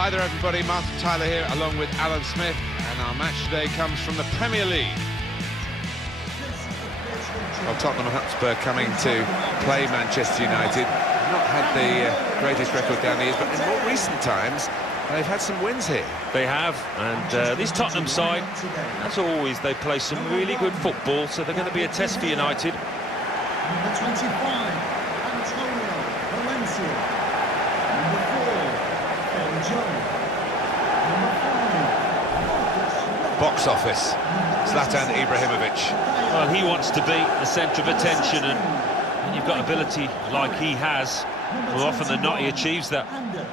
Hi there everybody, Martin Tyler here along with Alan Smith, and our match today comes from the Premier League. Well, Tottenham Hotspur coming to play Manchester United. Not had the greatest record down the years, but in more recent times they've had some wins here. They have, and this Tottenham side, as always, they play some really good football, so they're going to be a test for United. Number 25, Antonio Valencia. Number 4, Ben Jones. Number 5, Box office, Zlatan Ibrahimovic. Well, he wants to be the centre of attention, and when you've got ability like he has, more often than not he achieves that. Number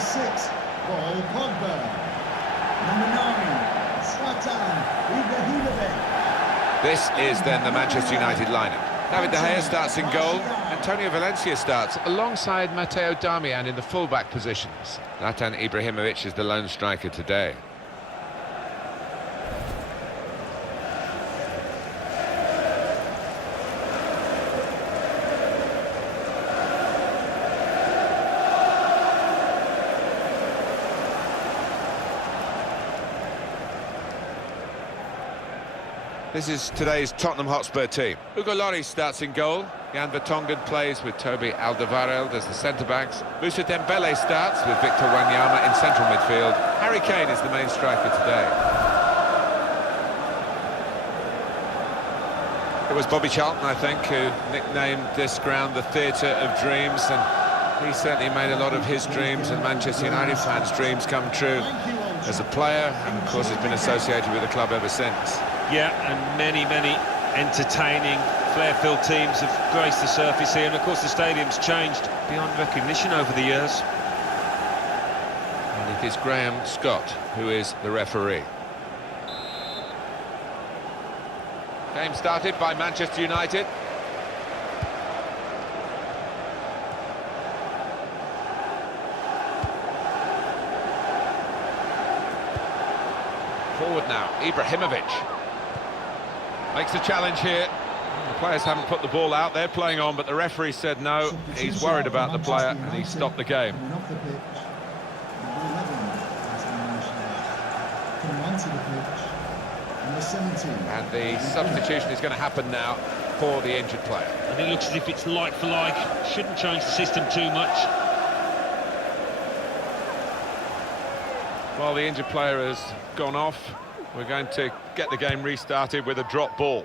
6, Paul Pogba. Number 9, Zlatan Ibrahimovic. This is then the Manchester United lineup. David De Gea starts in goal. Antonio Valencia starts alongside Matteo Darmian in the full-back positions. Zlatan Ibrahimovic is the lone striker today. This is today's Tottenham Hotspur team. Hugo Lloris starts in goal. Jan Vertonghen plays with Toby Alderweireld as the centre-backs. Moussa Dembele starts with Victor Wanyama in central midfield. Harry Kane is the main striker today. It was Bobby Charlton, I think, who nicknamed this ground the Theatre of Dreams, and he certainly made a lot of his dreams and Manchester United fans' dreams come true as a player, and of course has been associated with the club ever since. Yeah, and many entertaining, flair-filled teams have graced the surface here, and of course the stadium's changed beyond recognition over the years. And it is Graham Scott who is the referee. Game started by Manchester United. Forward now, Ibrahimovic. Makes a challenge here. The players haven't put the ball out, they're playing on, but the referee said no. He's worried about the player and he stopped the game. And the substitution is going to happen now for the injured player. And it looks as if it's like for like. Shouldn't change the system too much. Well, the injured player has gone off. We're going to get the game restarted with a drop ball.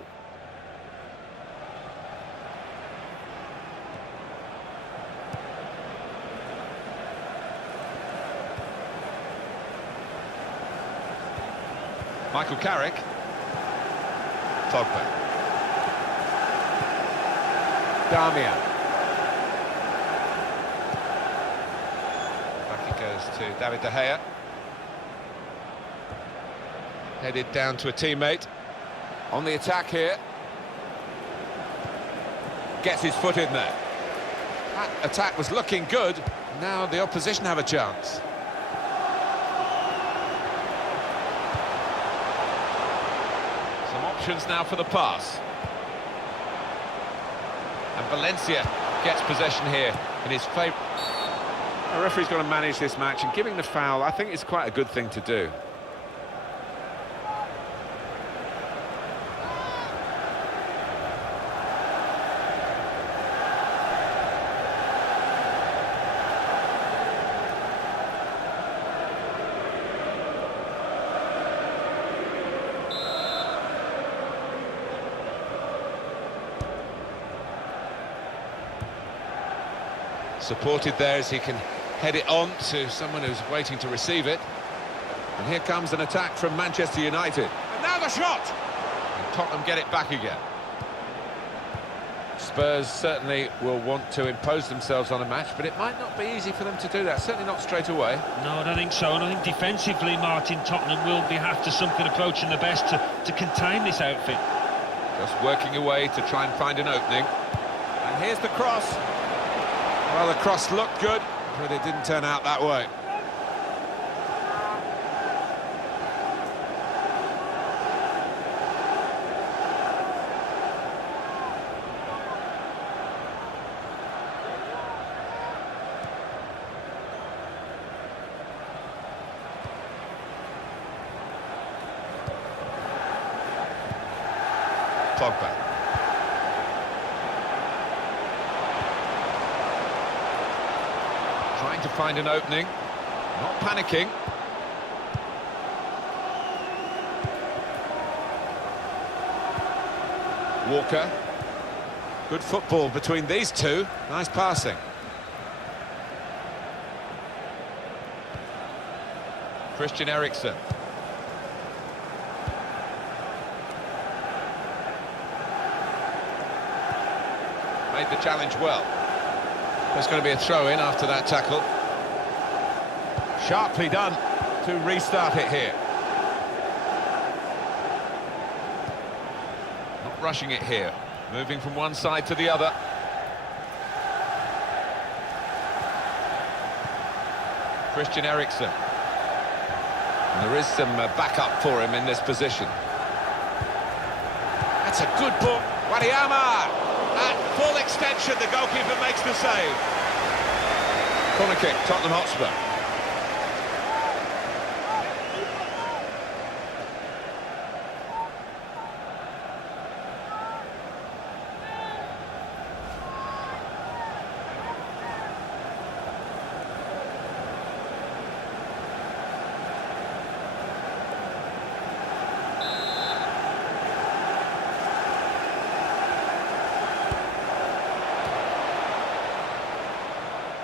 Michael Carrick. Pogba. Darmian. Back it goes to David De Gea. Headed down to a teammate. On the attack here. Gets his foot in there. That attack was looking good. Now the opposition have a chance. Some options now for the pass. And Valencia gets possession here in his favour. The referee's got to manage this match, and giving the foul, I think, is quite a good thing to do. Supported there as he can head it on to someone who's waiting to receive it. And here comes an attack from Manchester United. And now the shot! And Tottenham get it back again. Spurs certainly will want to impose themselves on a match, but it might not be easy for them to do that, certainly not straight away. No, I don't think so, and I think defensively, Martin, Tottenham will be after something approaching the best to contain this outfit. Just working away to try and find an opening. And here's the cross. Well, the cross looked good, but it didn't turn out that way. Pogba. Trying to find an opening, not panicking. Walker. Good football between these two. Nice passing. Christian Eriksen. Made the challenge well. There's going to be a throw-in after that tackle. Sharply done to restart it here. Not rushing it here. Moving from one side to the other. Christian Eriksen. And there is some backup for him in this position. That's a good ball. Wanyama! At full extension, the goalkeeper makes the save. Corner kick, Tottenham Hotspur.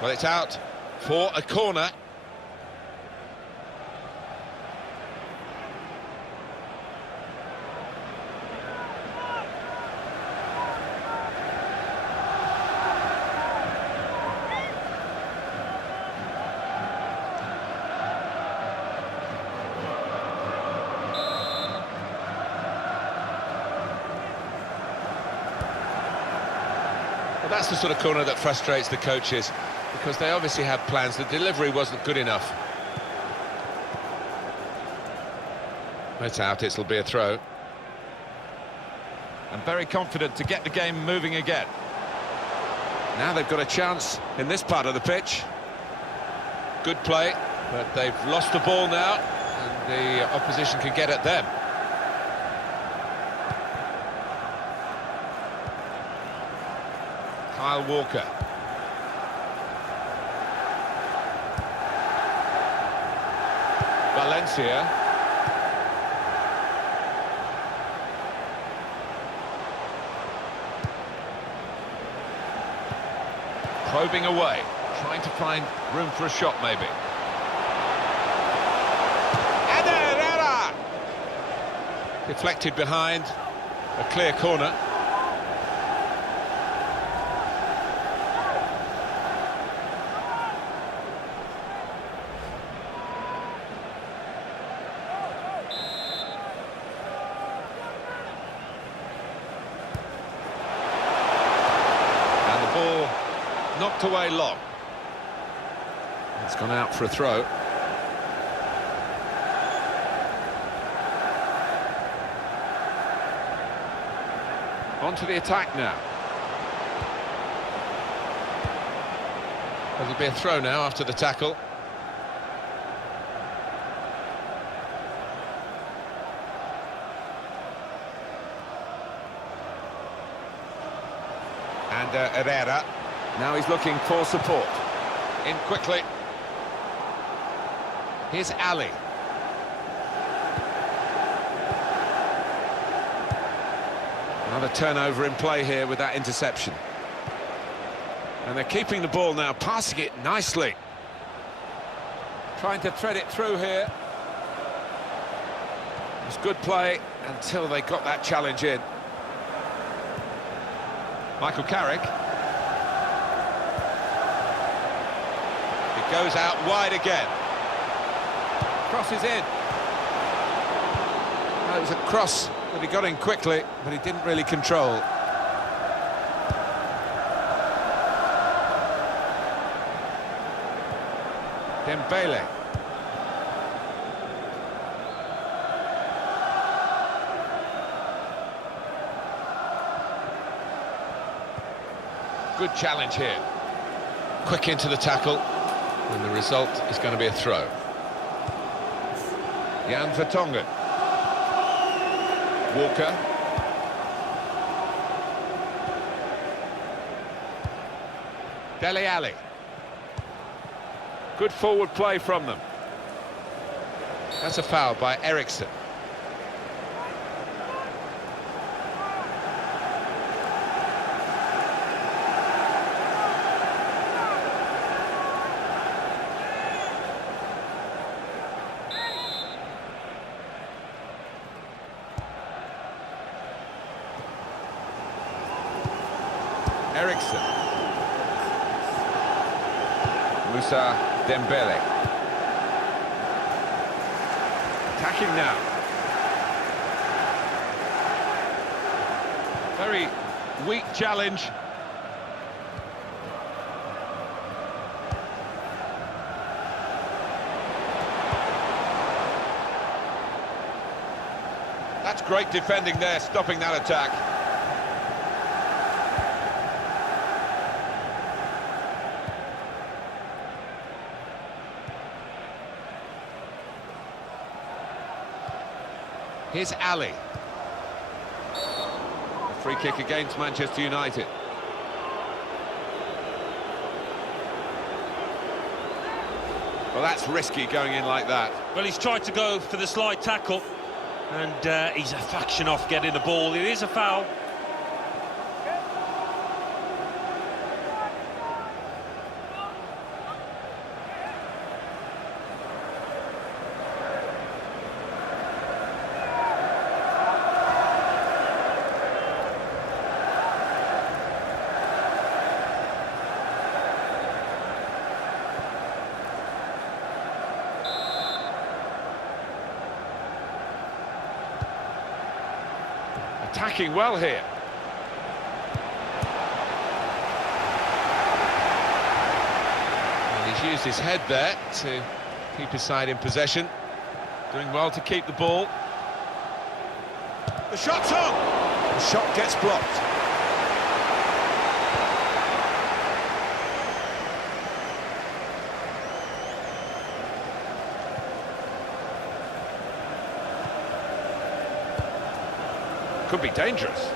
Well, it's out for a corner. Well, that's the sort of corner that frustrates the coaches, because they obviously had plans. The delivery wasn't good enough. It's out, it'll be a throw. And very confident to get the game moving again. Now they've got a chance in this part of the pitch. Good play, but they've lost the ball now, and the opposition can get at them. Kyle Walker. Valencia. Probing away, trying to find room for a shot maybe. And Herrera! Deflected behind, a clear corner. Knocked away long. It's gone out for a throw. On to the attack now. It'll be a throw now after the tackle. And Herrera. Now he's looking for support. In quickly. Here's Ali. Another turnover in play here with that interception. And they're keeping the ball now, passing it nicely. Trying to thread it through here. It was good play until they got that challenge in. Michael Carrick. Goes out wide again. Crosses in. Well, it was a cross that he got in quickly, but he didn't really control. Dembele. Good challenge here. Quick into the tackle. And the result is going to be a throw. Jan Vertonghen. Walker. Dele Alli. Good forward play from them. That's a foul by Eriksson. Eriksson. Moussa Dembele. Attacking now. Very weak challenge. That's great defending there, stopping that attack. Here's Ali. A free kick against Manchester United. Well, that's risky going in like that. Well, he's tried to go for the slide tackle, and he's a fraction off getting the ball. It is a foul. Attacking well here. And he's used his head there to keep his side in possession. Doing well to keep the ball. The shot's on! The shot gets blocked. Could be dangerous.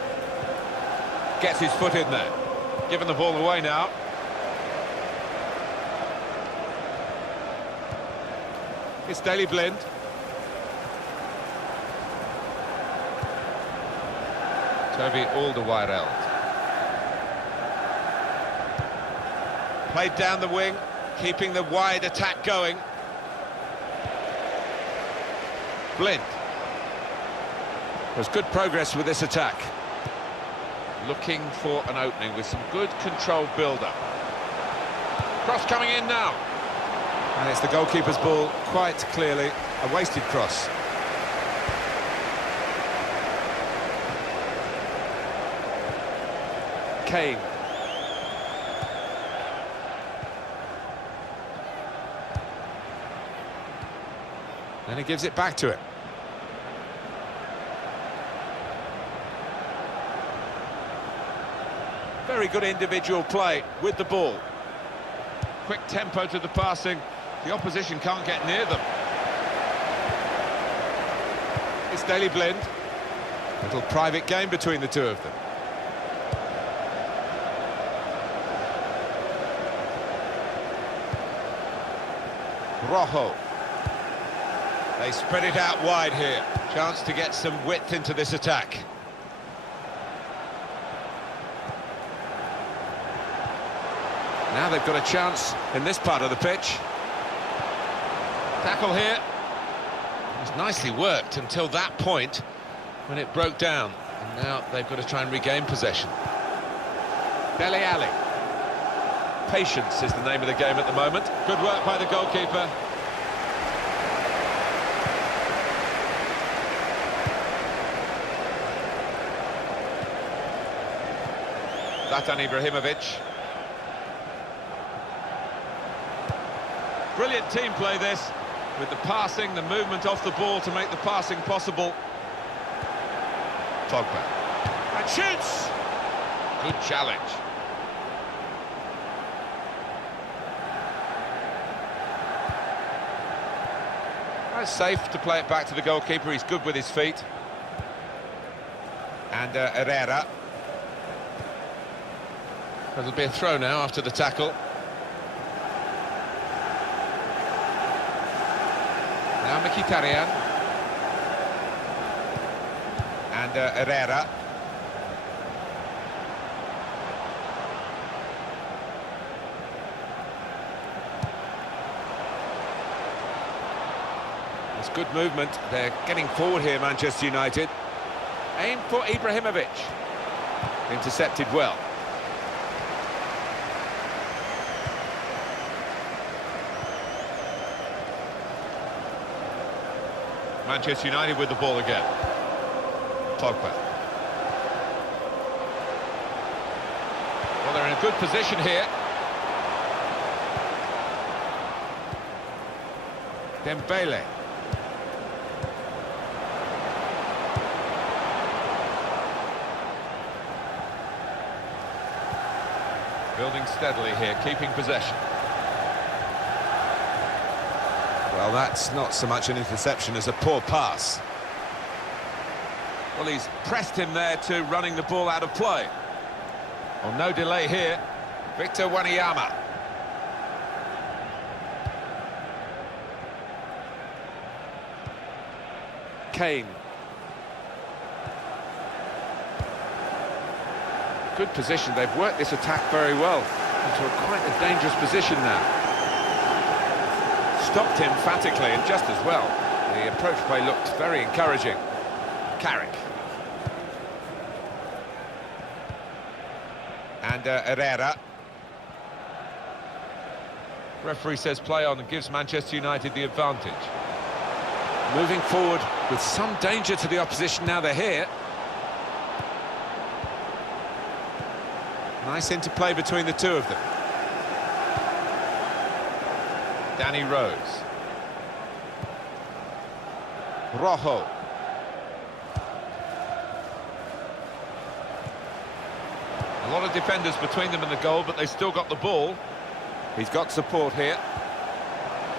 Gets his foot in there. Giving the ball away now. It's Daley Blind. Toby Alderweireld. Played down the wing, keeping the wide attack going. Blind. There's good progress with this attack. Looking for an opening with some good controlled build-up. Cross coming in now. And it's the goalkeeper's ball, quite clearly a wasted cross. Kane. And he gives it back to him. Very good individual play with the ball. Quick tempo to the passing. The opposition can't get near them. It's Daley Blind. Little private game between the two of them. Rojo. They spread it out wide here. Chance to get some width into this attack. Now they've got a chance in this part of the pitch. Tackle here. It was nicely worked until that point when it broke down. And now they've got to try and regain possession. Dele Alli. Patience is the name of the game at the moment. Good work by the goalkeeper. Zlatan Ibrahimovic. Brilliant team play this, with the passing, the movement off the ball to make the passing possible. Pogba. And shoots! Good challenge. It's safe to play it back to the goalkeeper, he's good with his feet. And Herrera. It'll be a throw now after the tackle. Now Mkhitaryan. And Herrera. It's good movement. They're getting forward here, Manchester United. Aim for Ibrahimovic. Intercepted well. Manchester United with the ball again. Pogba. Well, they're in a good position here. Dembele. Building steadily here, keeping possession. Well, that's not so much an interception as a poor pass. Well, he's pressed him there to running the ball out of play. Well, no delay here. Victor Wanyama. Kane. Good position. They've worked this attack very well into quite a dangerous position now. Stopped emphatically and just as well. The approach play looked very encouraging. Carrick. And Herrera. Referee says play on and gives Manchester United the advantage. Moving forward with some danger to the opposition now they're here. Nice interplay between the two of them. Danny Rose. Rojo. A lot of defenders between them and the goal, but they still got the ball. He's got support here.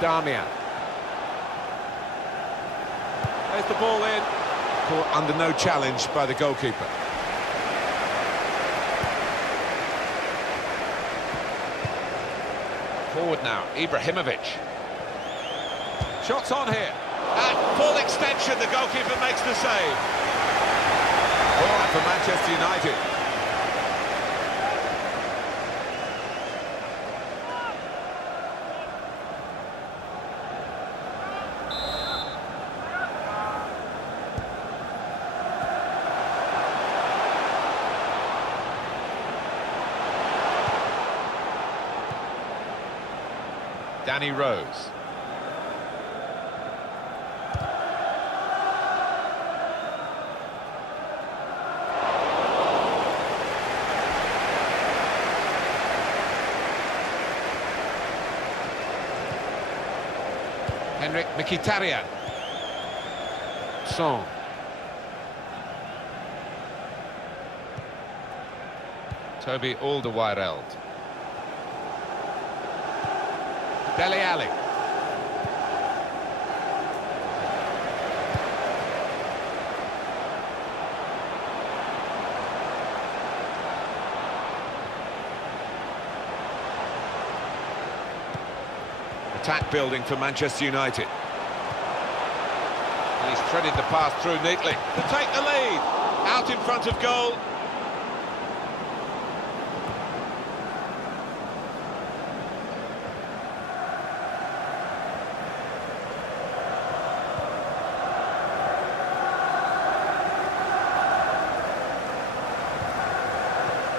Damian. There's the ball in. Caught under no challenge by the goalkeeper. Forward now, Ibrahimovic. Shots on here. At full extension, the goalkeeper makes the save. Ball for Manchester United. Danny Rose. Henrik Mkhitaryan. Son. Toby Alderweireld. Dele Alli. Attack building for Manchester United. And he's threaded the pass through neatly to take the lead. Out in front of goal.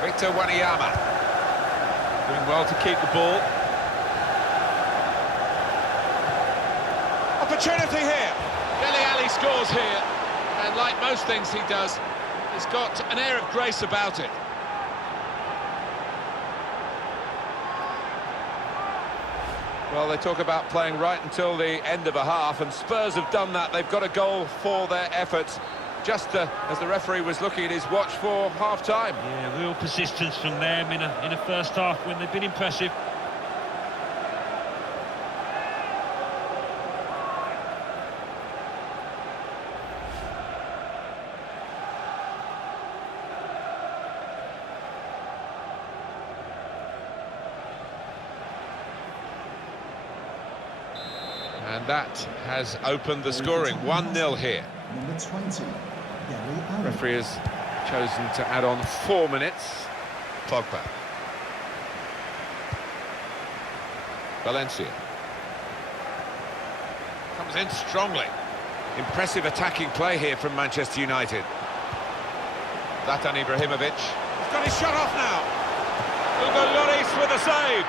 Victor Wanyama doing well to keep the ball. Opportunity here. Dele Alli scores here, and like most things he does, he's got an air of grace about it. Well, they talk about playing right until the end of a half, and Spurs have done that. They've got a goal for their efforts, just as the referee was looking at his watch for half-time. Yeah, real persistence from them in a first half when they've been impressive. And that has opened the scoring. 1-0 here. Number 20. Referee has chosen to add on 4 minutes. Pogba. Valencia. Comes in strongly. Impressive attacking play here from Manchester United. Zlatan Ibrahimovic. He's got his shot off now. Hugo Lloris with a save.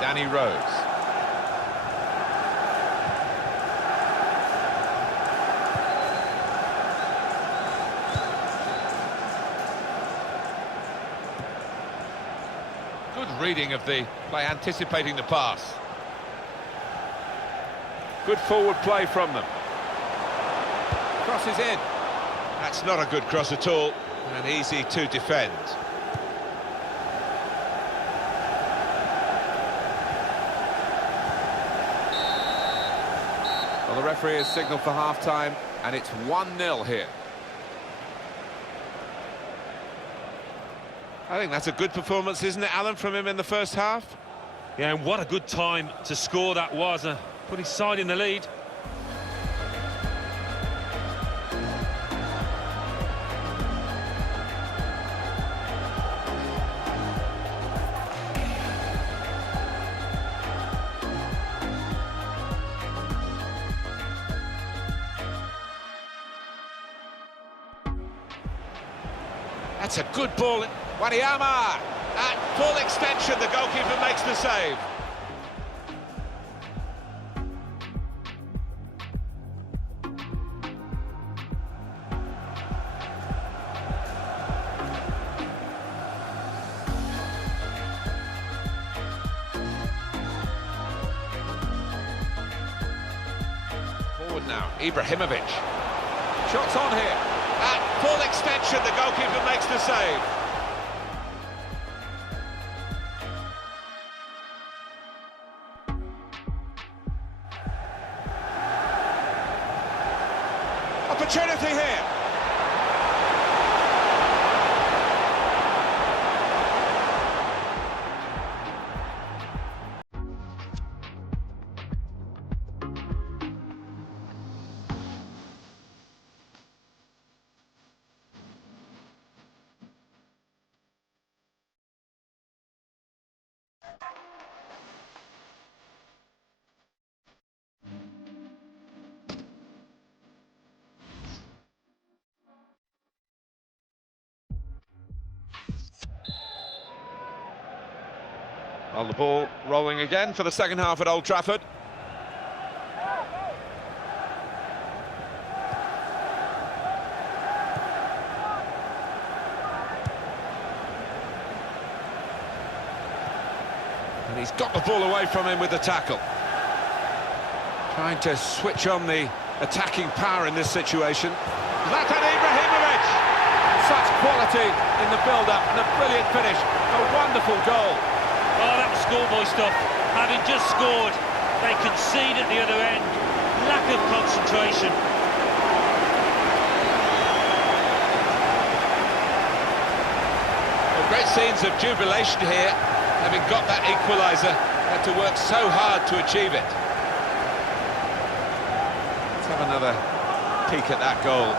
Danny Rose. Good reading of the play, anticipating the pass. Good forward play from them. Crosses in. That's not a good cross at all, and easy to defend. Well, the referee has signalled for half-time, and it's 1-0 here. I think that's a good performance, isn't it, Alan, from him in the first half? Yeah, and what a good time to score that was. Put his side in the lead. That's a good ball. Wanyama! At full extension, the goalkeeper makes the save. Forward now, Ibrahimovic. Shots on here. At full extension, the goalkeeper makes the save. Opportunity here. Well, the ball rolling again for the second half at Old Trafford. And he's got the ball away from him with the tackle. Trying to switch on the attacking power in this situation. Zlatan Ibrahimovic! Such quality in the build-up and a brilliant finish. A wonderful goal. Oh, that was schoolboy stuff. Having just scored, they concede at the other end. Lack of concentration. Well, great scenes of jubilation here. Having got that equaliser, had to work so hard to achieve it. Let's have another peek at that goal.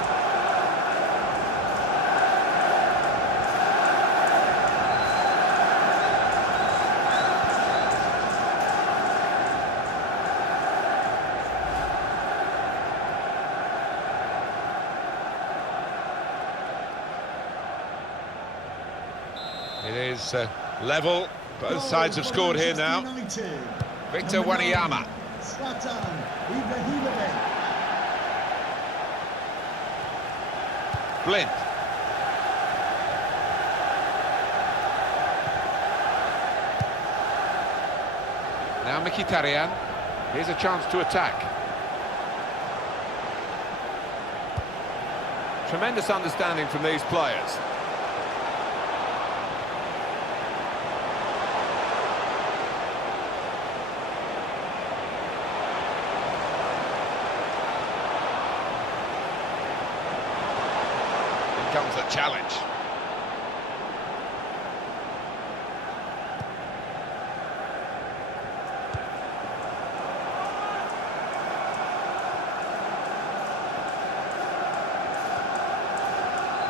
It is level. Both sides have scored here now. Victor Wanyama. Blind. Now Mkhitaryan. Here's a chance to attack. Tremendous understanding from these players. Comes the challenge.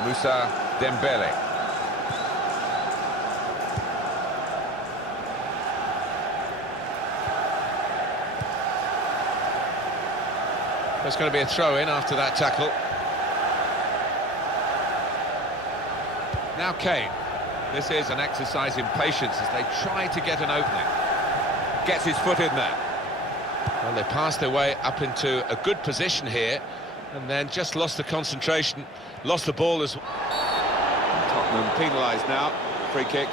Moussa Dembele. There's going to be a throw-in after that tackle. Now Kane. This is an exercise in patience as they try to get an opening. Gets his foot in there. Well, they passed their way up into a good position here and then just lost the concentration, lost the ball as well. Tottenham penalised now. Free kick.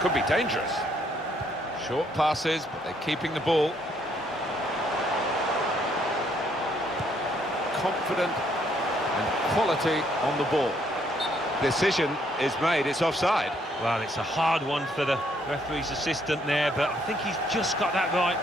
Could be dangerous. Short passes, but they're keeping the ball. Confident and quality on the ball. Decision is made, it's offside. Well, it's a hard one for the referee's assistant there, but I think he's just got that right.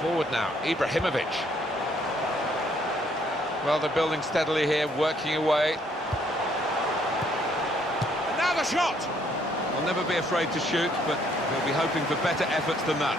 Forward now, Ibrahimovic. Well, they're building steadily here, working away. And now the shot! They'll never be afraid to shoot, but they'll be hoping for better efforts than that.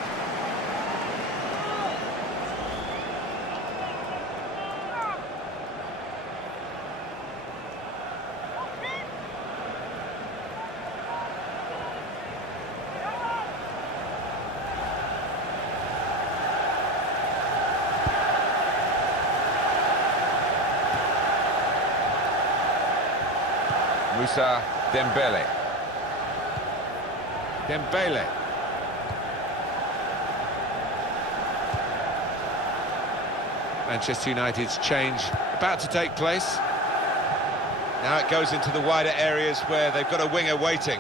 Moussa Dembele. Dembele. Manchester United's change about to take place. Now it goes into the wider areas where they've got a winger waiting.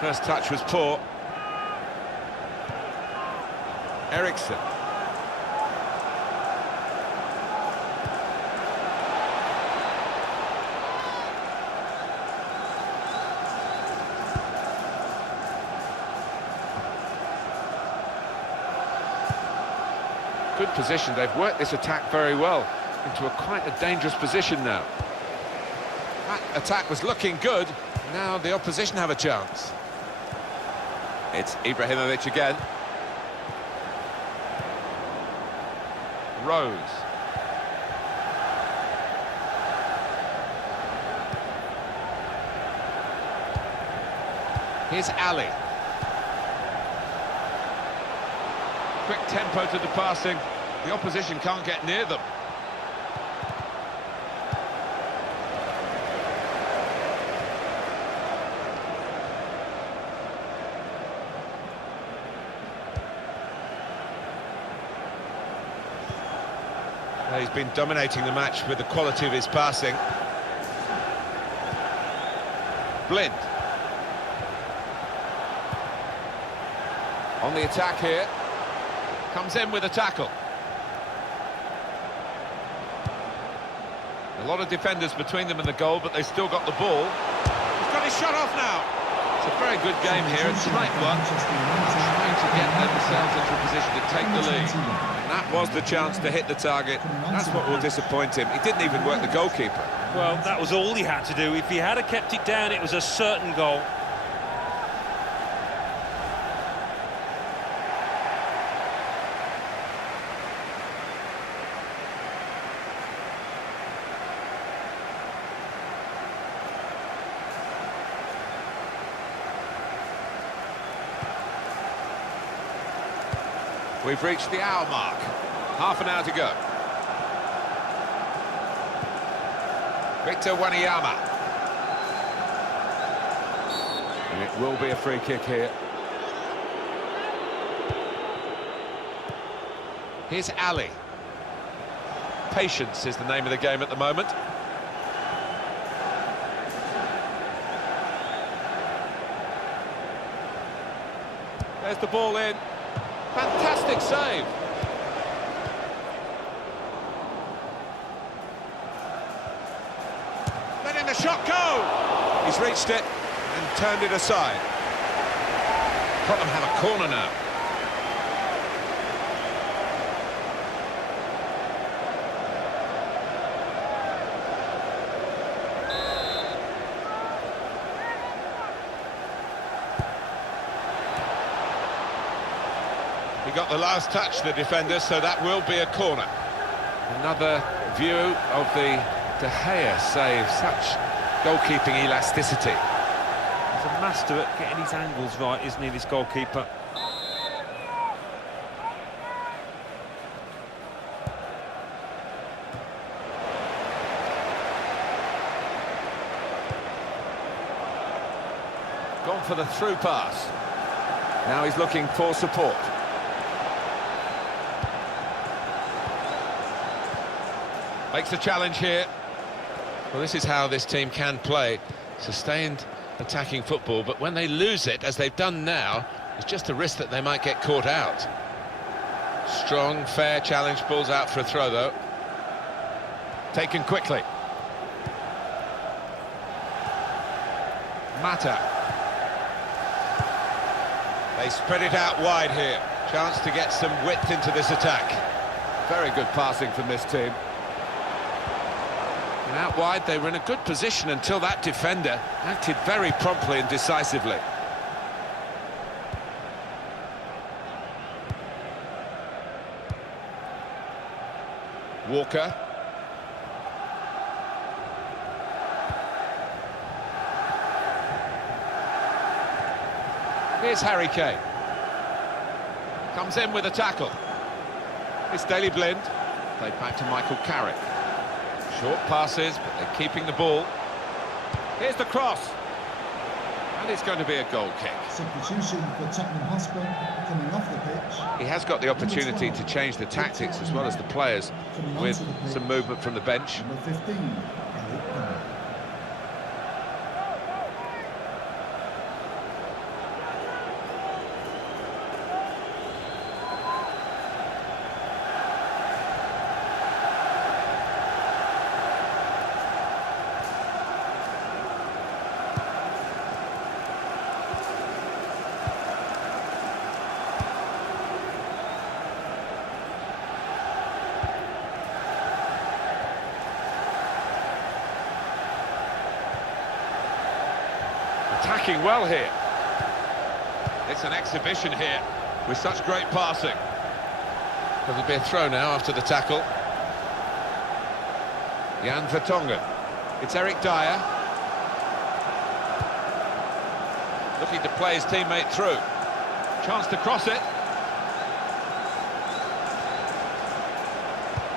First touch was poor. Eriksson. Good position. They've worked this attack very well into quite a dangerous position now. That attack was looking good. Now the opposition have a chance. It's Ibrahimovic again. Rose. Here's Ali. Quick tempo to the passing. The opposition can't get near them. He's been dominating the match with the quality of his passing. Blind. On the attack here. Comes in with a tackle. A lot of defenders between them and the goal, but they've still got the ball. He's got his shot off now. It's a very good game here, a tight one. Trying to get themselves into a position to take the lead. And that was the chance to hit the target. That's what will disappoint him. He didn't even work the goalkeeper. Well, that was all he had to do. If he had kept it down, it was a certain goal. We've reached the hour mark. Half an hour to go. Victor Wanyama. And it will be a free kick here. Here's Ali. Patience is the name of the game at the moment. There's the ball in. Fantastic save. Letting the shot go. He's reached it and turned it aside. Tottenham have a corner now. He got the last touch, the defender, so that will be a corner. Another view of the De Gea save, such goalkeeping elasticity. He's a master at getting his angles right, isn't he, this goalkeeper? Gone for the through pass. Now he's looking for support. Makes the challenge here. Well, this is how this team can play. Sustained attacking football, but when they lose it, as they've done now, it's just a risk that they might get caught out. Strong, fair challenge, balls out for a throw, though. Taken quickly. Mata. They spread it out wide here. Chance to get some width into this attack. Very good passing from this team. And out wide, they were in a good position until that defender acted very promptly and decisively. Walker. Here's Harry Kane. Comes in with a tackle. It's Daley Blind. Played back to Michael Carrick. Short passes, but they're keeping the ball. Here's the cross. And it's going to be a goal kick. Substitution for Tottenham Hotspur coming off the pitch. He has got the opportunity to change the tactics as well as the players with some movement from the bench. Number 15. Attacking well here. It's an exhibition here with such great passing. There'll be a throw now after the tackle. Jan Vertonghen. It's Eric Dyer. Looking to play his teammate through. Chance to cross it.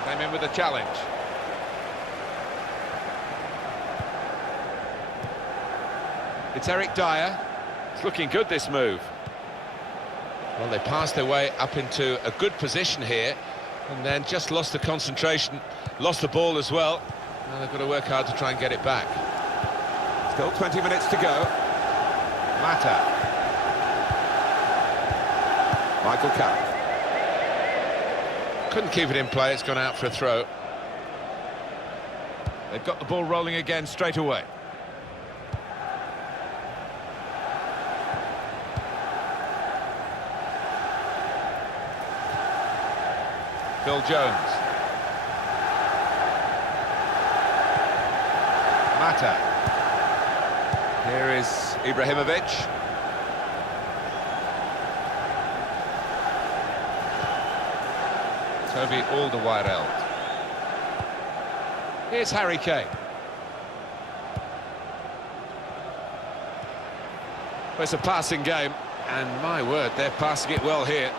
Came in with a challenge. It's Eric Dyer. It's looking good, this move. Well, they passed their way up into a good position here and then just lost the concentration, lost the ball as well. Now they've got to work hard to try and get it back. Still 20 minutes to go. Mata. Michael Carrick. Couldn't keep it in play, it's gone out for a throw. They've got the ball rolling again straight away. Phil Jones. Mata. Here is Ibrahimovic. Toby Alderweireld. Here's Harry Kane. Well, it's a passing game, and my word, they're passing it well here.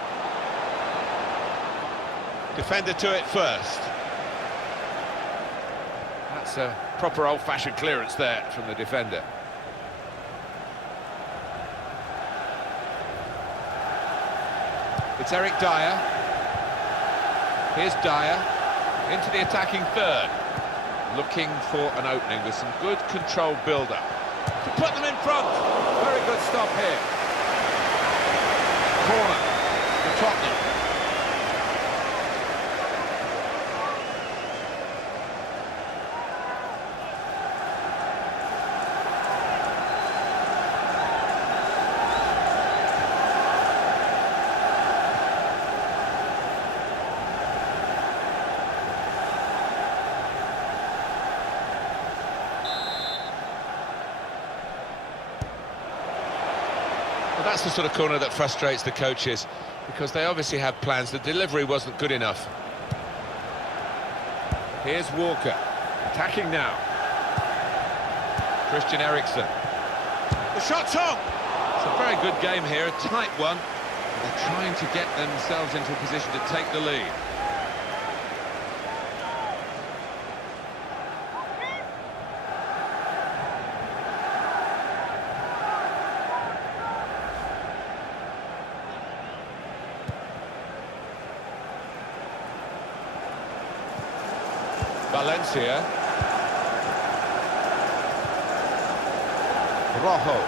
Defender to it first. That's a proper old-fashioned clearance there from the defender. It's Eric Dyer. Here's Dyer into the attacking third. Looking for an opening with some good controlled build-up. To put them in front. Very good stop here. corner for Tottenham. Well, that's the sort of corner that frustrates the coaches, because they obviously have plans. The delivery wasn't good enough. Here's Walker, attacking now. Christian Eriksen. The shot's on! It's a very good game here, a tight one. They're trying to get themselves into a position to take the lead. Valencia. Rojo.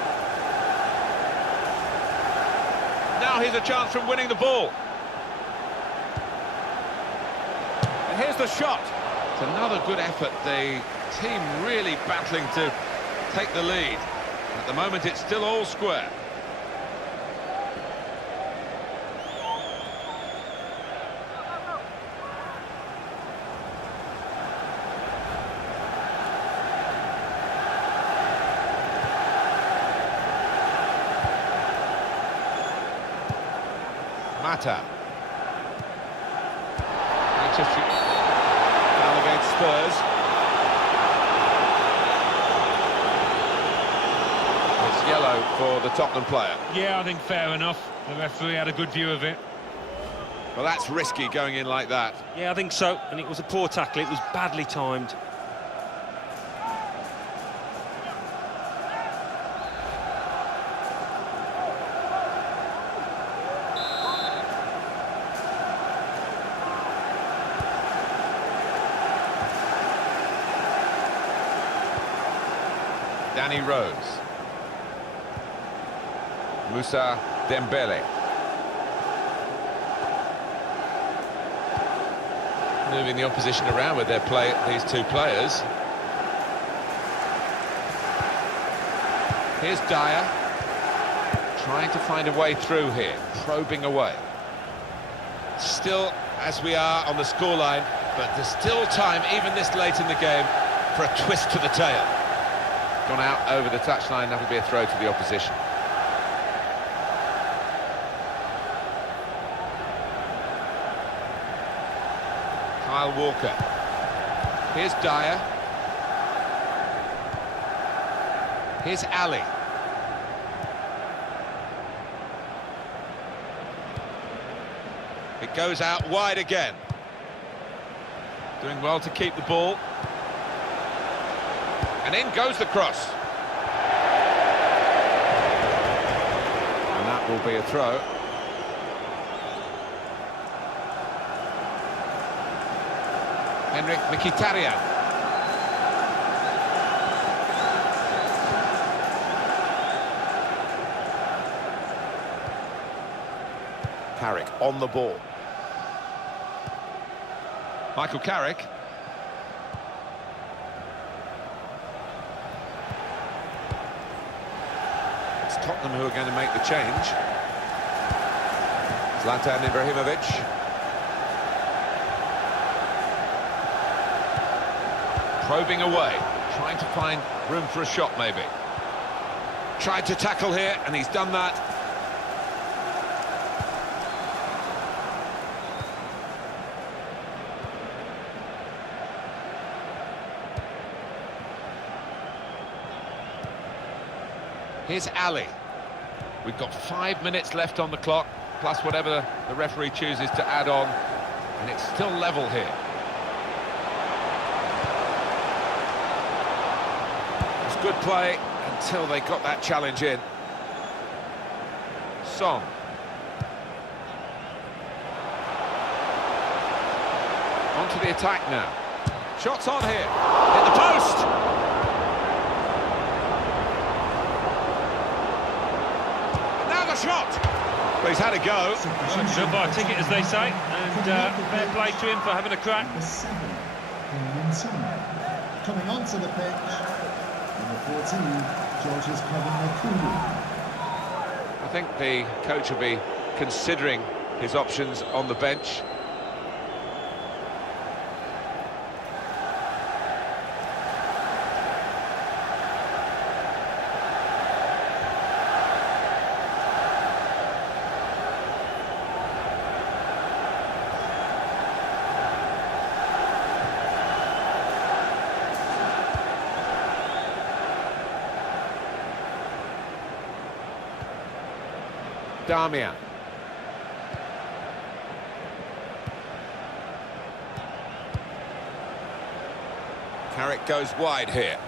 Now here's a chance from winning the ball. And here's the shot. It's another good effort. The team really battling to take the lead. At the moment, it's still all square. Mata. Manchester down against Spurs. It's yellow for the Tottenham player. Yeah, I think fair enough. The referee had a good view of it. Well, that's risky going in like that. Yeah, I think so. And it was a poor tackle. It was badly timed. Danny Rose. Moussa Dembele. Moving the opposition around with their play, these two players. Here's Dyer. Trying to find a way through here, probing away. Still, as we are on the scoreline, but there's still time, even this late in the game, for a twist to the tail. Gone out over the touchline, that'll be a throw to the opposition. Kyle Walker. Here's Dyer. Here's Ali. It goes out wide again. Doing well to keep the ball. And in goes the cross. And that will be a throw. Henrik Mkhitaryan. Carrick on the ball. Michael Carrick. It's Tottenham who are going to make the change. Zlatan Ibrahimovic. Probing away, trying to find room for a shot maybe. Tried to tackle here, and he's done that. Here's Ali. We've got 5 minutes left on the clock, plus whatever the referee chooses to add on, and it's still level here. It's good play until they got that challenge in. Son. On to the attack now. Shots on here. Hit the post! Shot! Well, he's had a go. Don't buy a ticket, as they say, and fair play to him for having a crack. Number 7, MUN. Coming onto the pitch, number 14, George's Kevin McCool. I think the coach will be considering his options on the bench. Damian. Carrick goes wide here.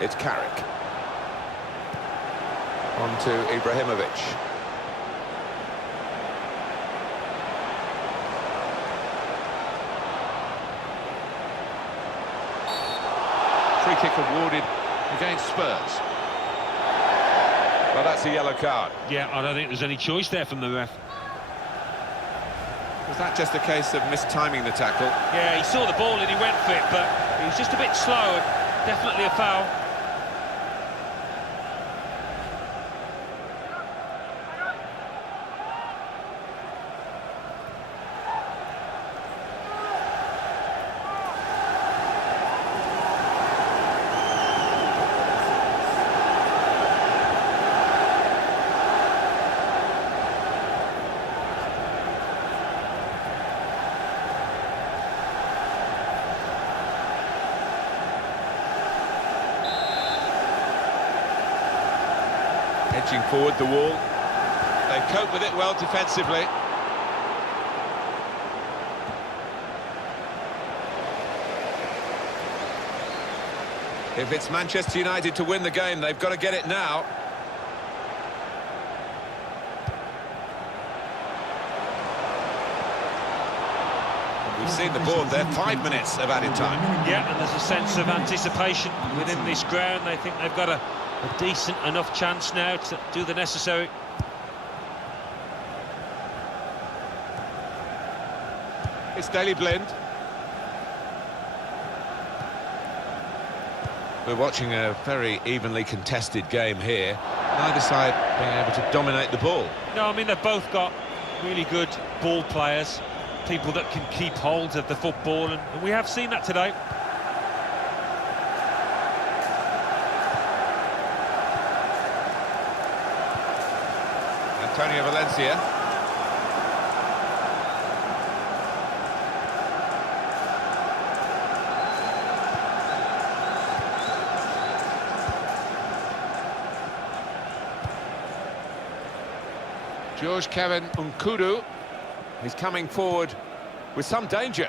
It's Carrick. On to Ibrahimovic. Free kick awarded against Spurs. Well, that's a yellow card. Yeah, I don't think there's any choice there from the ref. Was that just a case of mistiming the tackle? Yeah, he saw the ball and he went for it, but he was just a bit slow, and definitely a foul. Edging forward the wall. They cope with it well defensively. If it's Manchester United to win the game, they've got to get it now. We've seen the board there, 5 minutes of added time. Yeah, and there's a sense of anticipation within this ground. They think they've got a decent enough chance now to do the necessary. It's Daley Blind. We're watching a very evenly contested game here. Neither side being able to dominate the ball. No, I mean, they've both got really good ball players, people that can keep hold of the football, and we have seen that today. Antonio Valencia. George Kevin Nkudu. He's coming forward with some danger.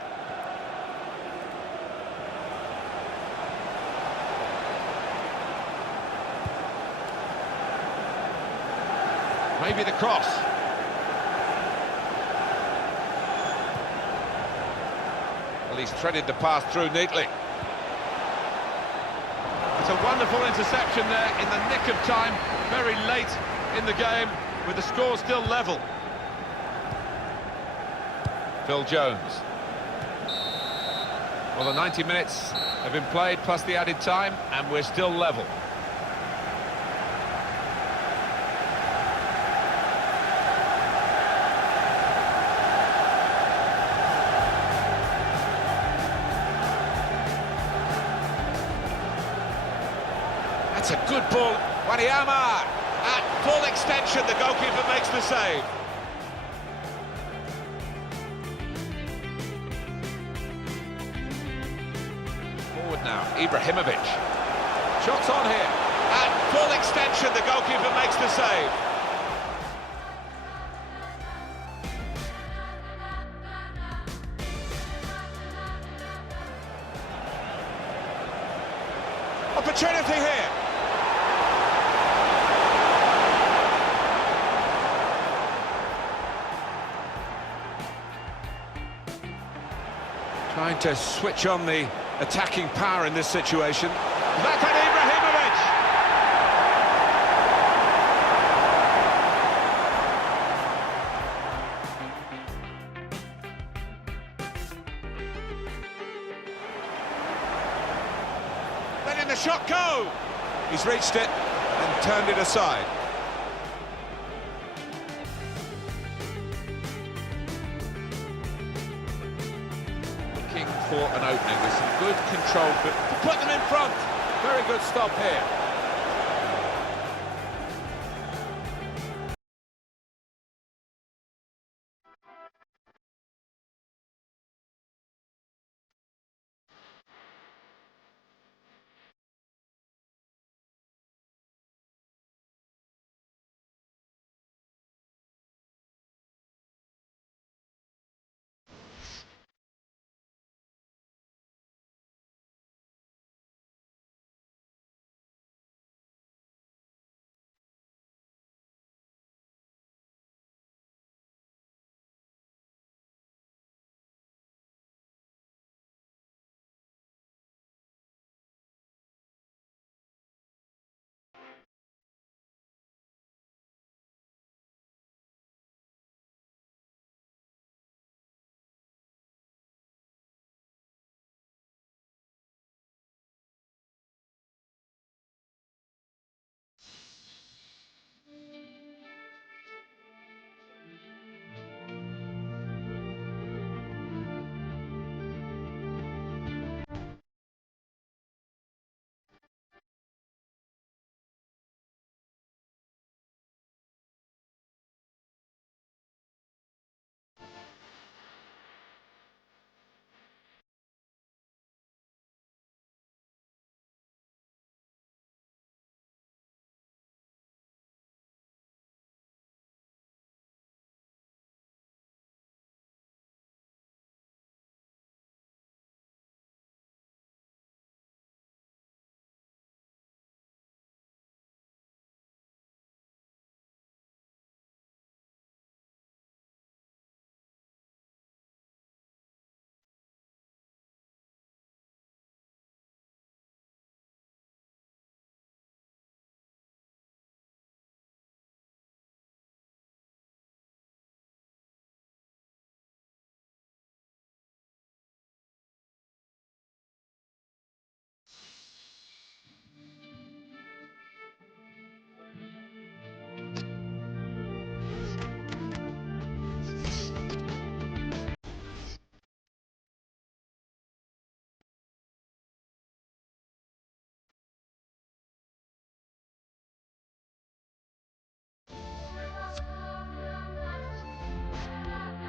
Maybe the cross. Well, he's threaded the pass through neatly. It's a wonderful interception there in the nick of time, very late in the game, with the score still level. Phil Jones. Well, the 90 minutes have been played, plus the added time, and we're still level. That's a good ball. Wanyama at full extension, the goalkeeper makes the save. Forward now, Ibrahimovic. Shots on here. At full extension, the goalkeeper makes the save. Opportunity here. Trying to switch on the attacking power in this situation. Zlatan Ibrahimovic! Letting the shot go! He's reached it and turned it aside. Looking for an opening with some good control to put them in front. Very good stop here.